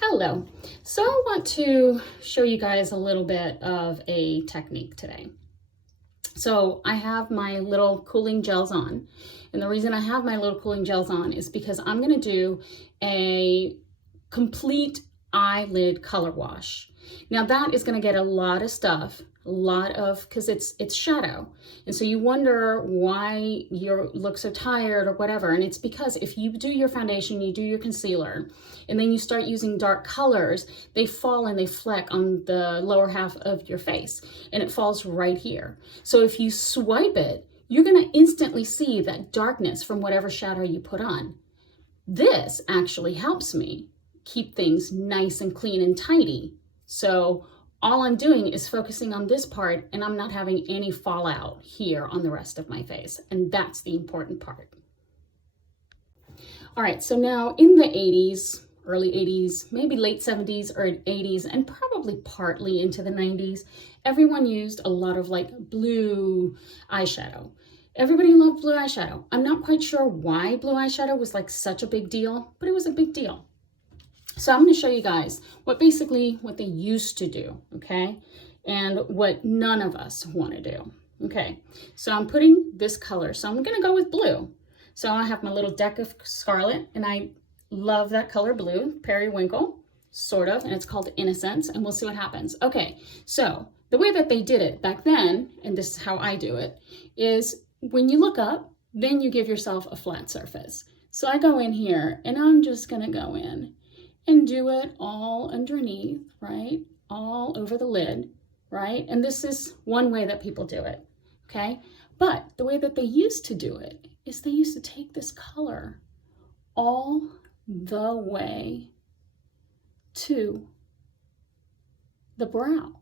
Hello. So I want to show you guys a little bit of a technique today. So I have my little cooling gels on. And the reason I have my little cooling gels on is because I'm going to do a complete eyelid color wash. Now that is going to get a lot of stuff, because it's shadow. And so you wonder why you look so tired or whatever. And it's because if you do your foundation, you do your concealer, and then you start using dark colors, they fall and they fleck on the lower half of your face, and it falls right here. So if you swipe it, you're going to instantly see that darkness from whatever shadow you put on. This actually helps me keep things nice and clean and tidy. So all I'm doing is focusing on this part, and I'm not having any fallout here on the rest of my face. And that's the important part. All right, so now in the 80s, early 80s, maybe late 70s or 80s, and probably partly into the 90s, everyone used a lot of like blue eyeshadow. Everybody loved blue eyeshadow. I'm not quite sure why blue eyeshadow was like such a big deal, but it was a big deal. So I'm going to show you guys what they used to do, okay? And what none of us want to do. Okay, so I'm putting this color. So I'm going to go with blue. So I have my little deck of Scarlet, and I love that color blue, periwinkle, sort of, and it's called Innocence, and we'll see what happens. Okay, so the way that they did it back then, and this is how I do it, is when you look up, then you give yourself a flat surface. So I go in here, and I'm just going to go in and do it all underneath, right? All over the lid, right? And this is one way that people do it, okay? But the way that they used to do it is they used to take this color all the way to the brow.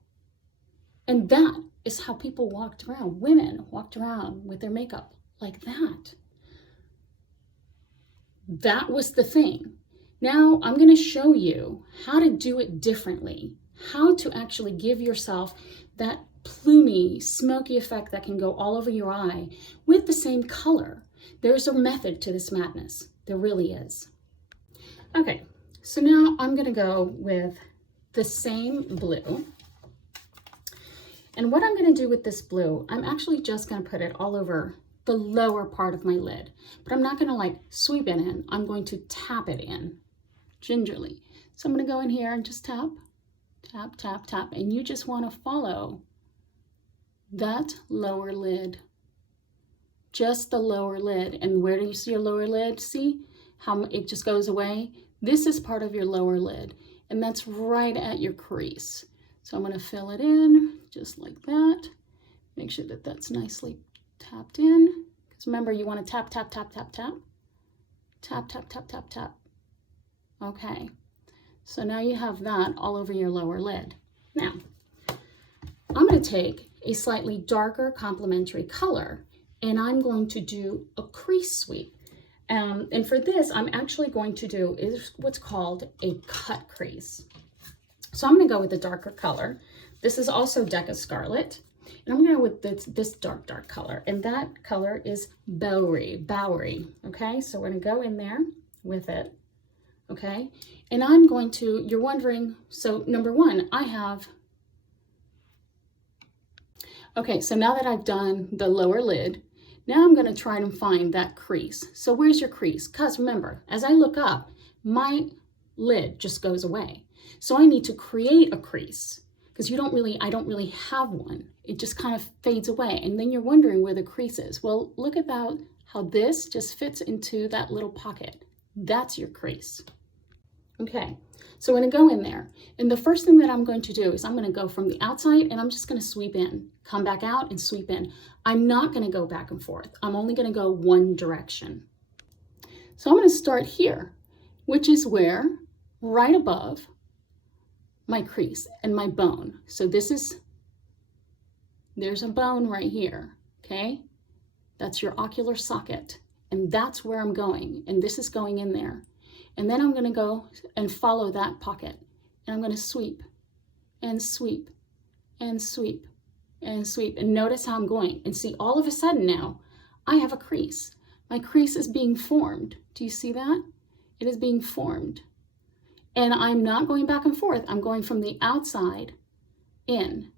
And that is how people walked around. Women walked around with their makeup like that. That was the thing. Now I'm going to show you how to do it differently, how to actually give yourself that plumy, smoky effect that can go all over your eye with the same color. There's a method to this madness. There really is. Okay, so now I'm going to go with the same blue. And what I'm going to do with this blue, I'm actually just going to put it all over the lower part of my lid. But I'm not going to like sweep it in. I'm going to tap it in gingerly. So I'm going to go in here and just tap, tap, tap, tap. And you just want to follow that lower lid. Just the lower lid. And where do you see your lower lid? See how it just goes away? This is part of your lower lid. And that's right at your crease. So I'm going to fill it in just like that. Make sure that that's nicely tapped in. Because remember, you want to tap, tap, tap, tap, tap. Tap, tap, tap, tap, tap. Okay. So now you have that all over your lower lid. Now, I'm going to take a slightly darker complementary color, and I'm going to do a crease sweep. And for this, I'm actually going to do is what's called a cut crease. So I'm going to go with the darker color. This is also Deca Scarlet. And I'm going to go with this dark color. And that color is Bowery. Okay, so we're going to go in there with it. Okay, and I'm going to, you're wondering, so number one, okay, so now that I've done the lower lid, now I'm going to try and find that crease. So where's your crease? Because remember, as I look up, my lid just goes away. So I need to create a crease, because I don't really have one. It just kind of fades away. And then you're wondering where the crease is. Well, look at that, how this just fits into that little pocket. That's your crease. Okay, so I'm going to go in there. And the first thing that I'm going to do is I'm going to go from the outside, and I'm just going to sweep in, come back out and sweep in. I'm not going to go back and forth. I'm only going to go one direction. So I'm going to start here, which is where, right above my crease and my bone. So there's a bone right here, okay? That's your ocular socket, and that's where I'm going, and this is going in there. And then I'm going to go and follow that pocket, and I'm going to sweep and sweep and sweep and sweep, and notice how I'm going. And see, all of a sudden now I have a crease. My crease is being formed. Do you see that? It is being formed. And I'm not going back and forth. I'm going from the outside in,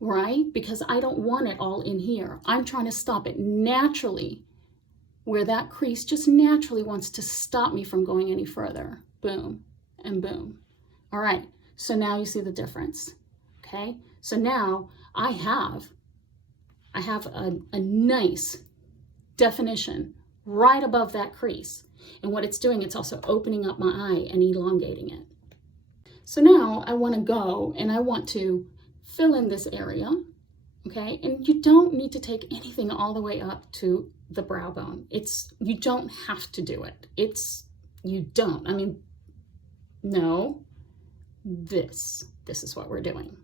right? Because I don't want it all in here. I'm trying to stop it naturally, where that crease just naturally wants to stop me from going any further. Boom and boom. All right, so now you see the difference, okay? So now I have a nice definition right above that crease. And what it's doing, it's also opening up my eye and elongating it. So now I want to go and I want to fill in this area, okay? And you don't need to take anything all the way up to the brow bone. You don't have to do it. You don't. I mean, no, this is what we're doing.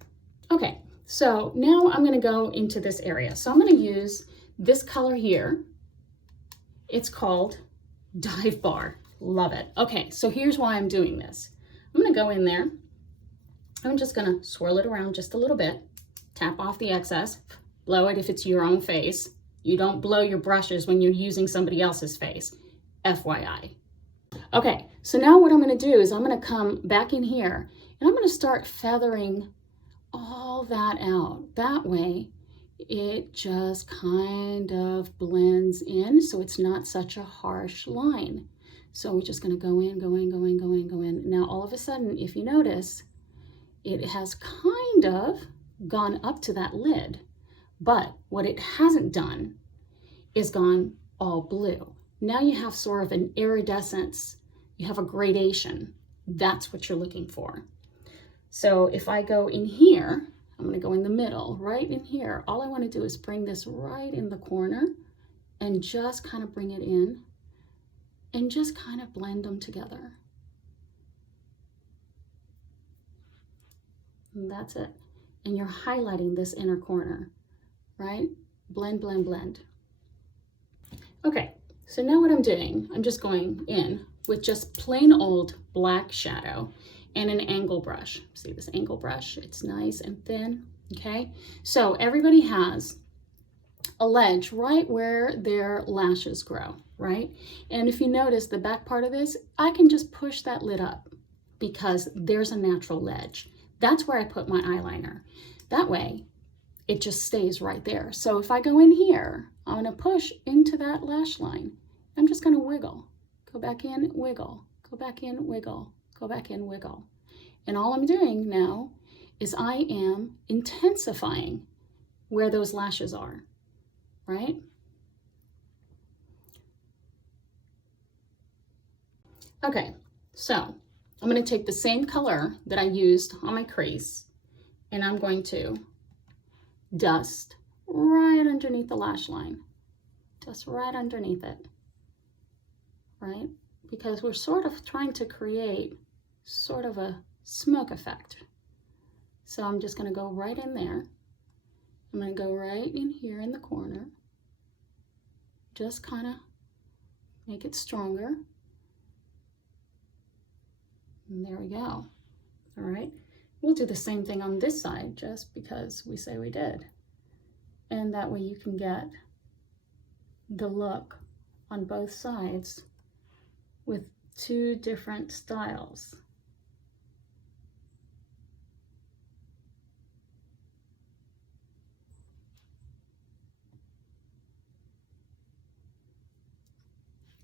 Okay, so now I'm going to go into this area. So I'm going to use this color here. It's called Dive Bar. Love it. Okay, so here's why I'm doing this. I'm going to go in there. I'm just going to swirl it around just a little bit, tap off the excess, blow it if it's your own face. You don't blow your brushes when you're using somebody else's face, FYI. Okay, so now what I'm going to do is I'm going to come back in here and I'm going to start feathering all that out. That way it just kind of blends in, so it's not such a harsh line. So we're just going to go in, go in, go in, go in, go in. Now all of a sudden, if you notice, it has kind of gone up to that lid, but what it hasn't done is gone all blue. Now you have sort of an iridescence, you have a gradation. That's what you're looking for. So if I go in here, I'm going to go in the middle, right in here. All I want to do is bring this right in the corner and just kind of bring it in and just kind of blend them together. And that's it. And you're highlighting this inner corner, right? Blend, blend, blend. Okay, so now what I'm doing, I'm just going in with just plain old black shadow and an angle brush. See this angle brush? It's nice and thin, okay? So everybody has a ledge right where their lashes grow, right? And if you notice the back part of this, I can just push that lid up because there's a natural ledge. That's where I put my eyeliner. That way, it just stays right there. So if I go in here, I'm gonna push into that lash line. I'm just gonna wiggle, go back in, wiggle, go back in, wiggle, go back in, wiggle. And all I'm doing now is I am intensifying where those lashes are, right? Okay, so I'm going to take the same color that I used on my crease and I'm going to dust right underneath the lash line. Dust right underneath it, right? Because we're sort of trying to create sort of a smoke effect. So I'm just going to go right in there. I'm going to go right in here in the corner. Just kind of make it stronger. And there we go. All right. We'll do the same thing on this side just because we say we did. And that way you can get the look on both sides with two different styles.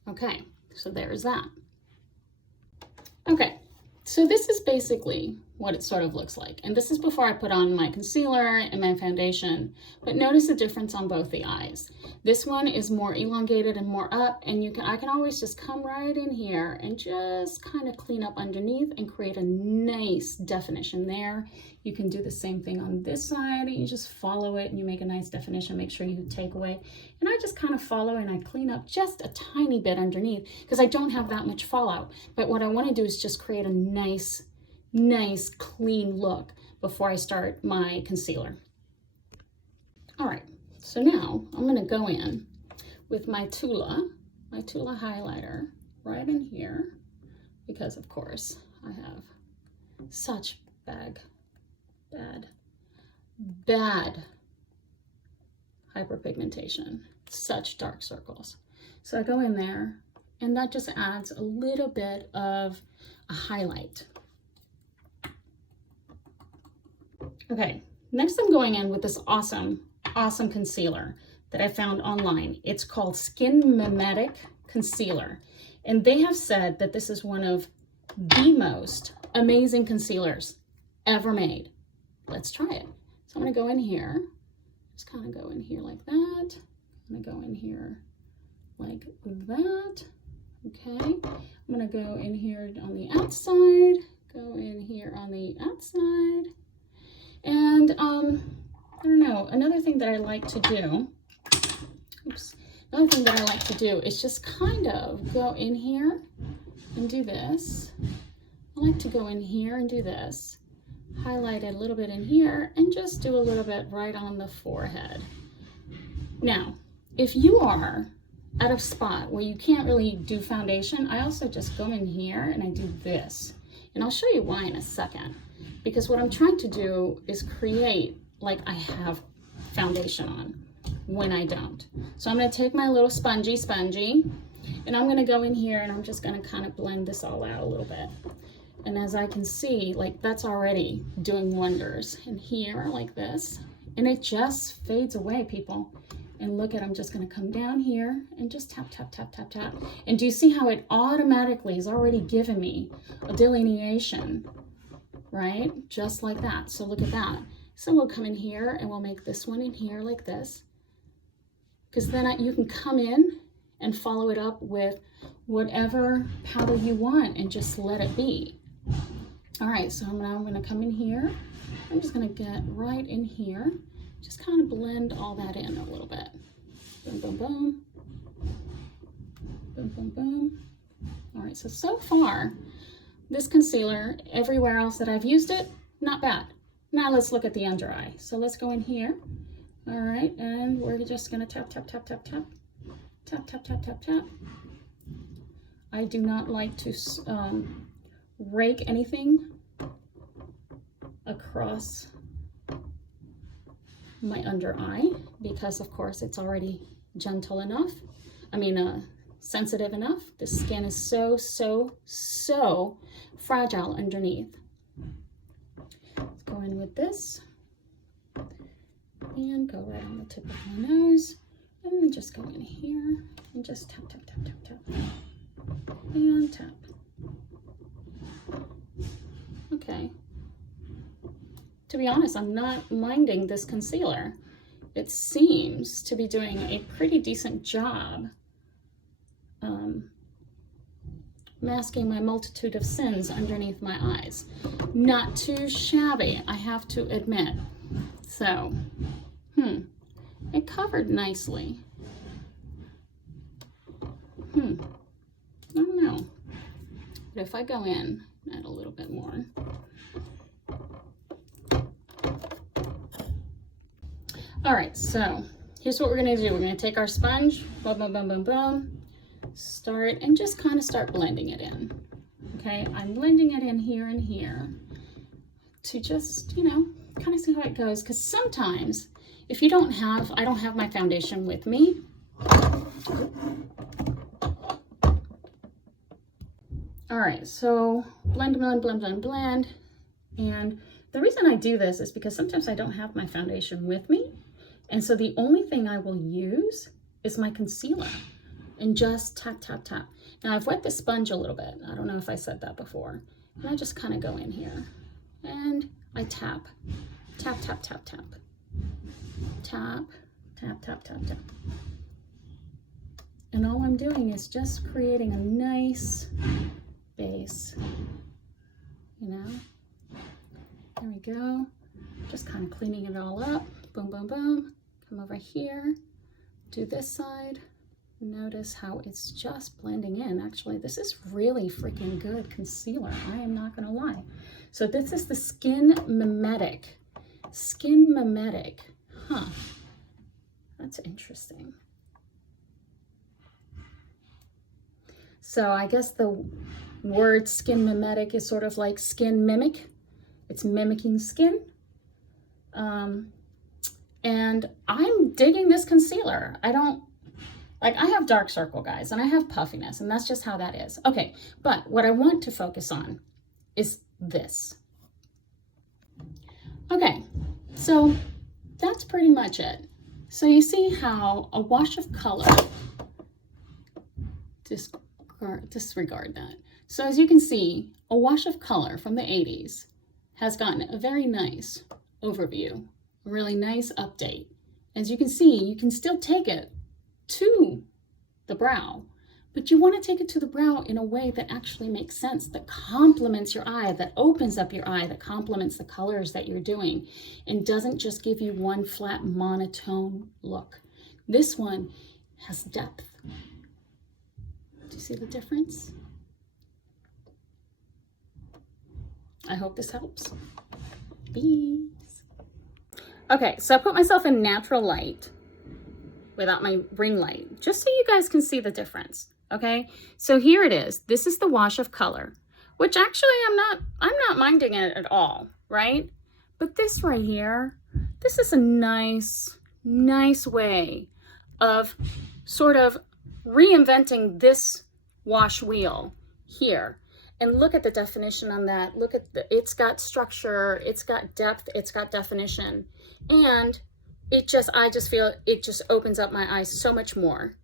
Okay, so there's that. Okay, so this is basically what it sort of looks like. And this is before I put on my concealer and my foundation, but notice the difference on both the eyes. This one is more elongated and more up, and I can always just come right in here and just kind of clean up underneath and create a nice definition there. You can do the same thing on this side. You just follow it and you make a nice definition. Make sure you take away. And I just kind of follow and I clean up just a tiny bit underneath because I don't have that much fallout. But what I want to do is just create a nice clean look before I start my concealer. All right, so now I'm going to go in with my Tula highlighter right in here because of course I have such bad hyperpigmentation, such dark circles. So I go in there and that just adds a little bit of a highlight. Okay, next I'm going in with this awesome concealer that I found online. It's called Skin Mimetic Concealer, and they have said that this is one of the most amazing concealers ever made. Let's try it. So I'm gonna go in here, just kind of go in here like that. I'm gonna go in here like that. Okay, I'm gonna go in here on the outside, go in here on the outside. And I don't know, another thing that I like to do, is just kind of go in here and do this. I like to go in here and do this, highlight it a little bit in here, and just do a little bit right on the forehead. Now, if you are at a spot where you can't really do foundation, I also just go in here and I do this. And I'll show you why in a second. Because what I'm trying to do is create like I have foundation on when I don't. So I'm going to take my little spongy, and I'm going to go in here and I'm just going to kind of blend this all out a little bit. And as I can see, like that's already doing wonders. And here, like this, and it just fades away, people. And look at, I'm just going to come down here and just tap, tap, tap, tap, tap. And do you see how it automatically is already given me a delineation, right? Just like that. So look at that. So we'll come in here and we'll make this one in here like this. Because then you can come in and follow it up with whatever powder you want and just let it be. All right, so now I'm going to come in here. I'm just going to get right in here. Just kind of blend all that in a little bit. Boom, boom, boom. Boom, boom, boom. All right, so far, this concealer, everywhere else that I've used it, not bad. Now let's look at the under eye. So let's go in here. All right, and we're just gonna tap, tap, tap, tap, tap. Tap, tap, tap, tap, tap. I do not like to rake anything across my under eye because of course it's already gentle enough. Sensitive enough. The skin is so fragile underneath. Let's go in with this and go right on the tip of my nose, and then just go in here and just tap, tap, tap, tap, tap, and tap. Okay. To be honest, I'm not minding this concealer. It seems to be doing a pretty decent job masking my multitude of sins underneath my eyes. Not too shabby, I have to admit. So, it covered nicely. I don't know. But if I go in, add a little bit more. All right, so here's what we're gonna do. We're gonna take our sponge, boom, boom, boom, boom, boom, start and just kind of start blending it in. Okay, I'm blending it in here and here to just, kind of see how it goes. Because sometimes if you don't have, I don't have my foundation with me. All right, so blend, blend, blend, blend, blend. And the reason I do this is because sometimes I don't have my foundation with me. And so the only thing I will use is my concealer and just tap, tap, tap. Now I've wet the sponge a little bit. I don't know if I said that before. And I just kind of go in here and I tap, tap, tap, tap, tap, tap, tap, tap, tap, tap. And all I'm doing is just creating a nice base, There we go. Just kind of cleaning it all up. Boom, boom, boom. Come over here, do this side. Notice how it's just blending in. Actually, this is really freaking good concealer. I am not gonna lie. So this is the Skin Mimetic. Skin Mimetic, that's interesting. So I guess the word skin mimetic is sort of like skin mimic. It's mimicking skin. And I'm digging this concealer. Like I have dark circle, guys, and I have puffiness, and that's just how that is. Okay, but what I want to focus on is this. Okay, so that's pretty much it. So you see how a wash of color, disregard that. So as you can see, a wash of color from the 80s has gotten a very nice overview, a really nice update. As you can see, you can still take it to the brow, but you want to take it to the brow in a way that actually makes sense, that complements your eye, that opens up your eye, that complements the colors that you're doing, and doesn't just give you one flat monotone look. This one has depth. Do you see the difference? I hope this helps. Peace. Okay, so I put myself in natural light without my ring light, just so you guys can see the difference. Okay, so here it is. This is the wash of color, which actually I'm not minding it at all, right? But this right here, this is a nice way of sort of reinventing this wash wheel here. And look at the definition on that. Look at it's got structure, it's got depth, it's got definition. And I just feel it just opens up my eyes so much more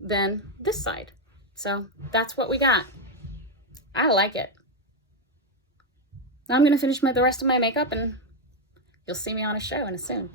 than this side. So that's what we got. I like it. Now I'm gonna finish the rest of my makeup and you'll see me on a show in a soon.